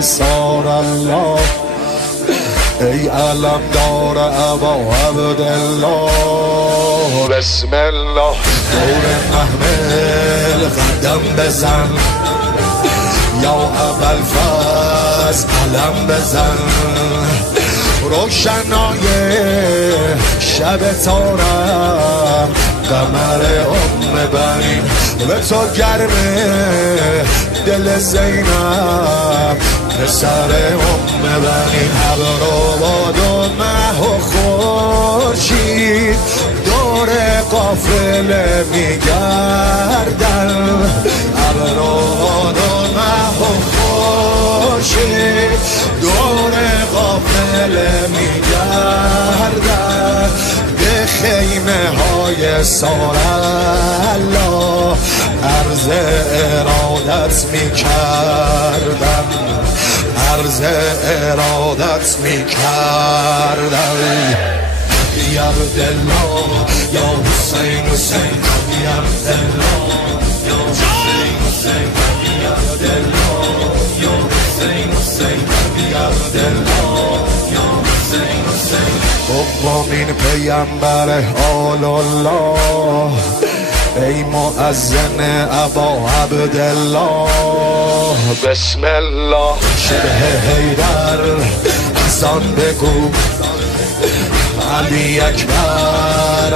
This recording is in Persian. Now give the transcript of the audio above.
سار الله ای علم دار ابا عبدالله بسم الله دور محمل قدم بزن یا ابوالفضل علم بزن روشنای شب تارم قمر بنی به تو گرمه دل زینب پسر بنی ابرواد و مه و خورشید دور قافله میگردن ابرواد و مه و خورشید دور قافله میگردن به خیمه های سارالله عرض ارادت میکردن عرض ارادت میکردن یا عبدالله یا حسین حسین یا عبدالله یا حسین حسین یا عبدالله یا حسین حسین یا عبدالله یا حسین حسین دومین پیامبر آل الله ای مؤذن ابا عبدالله بسم الله شبه حیدر ازان بگو علی اکبر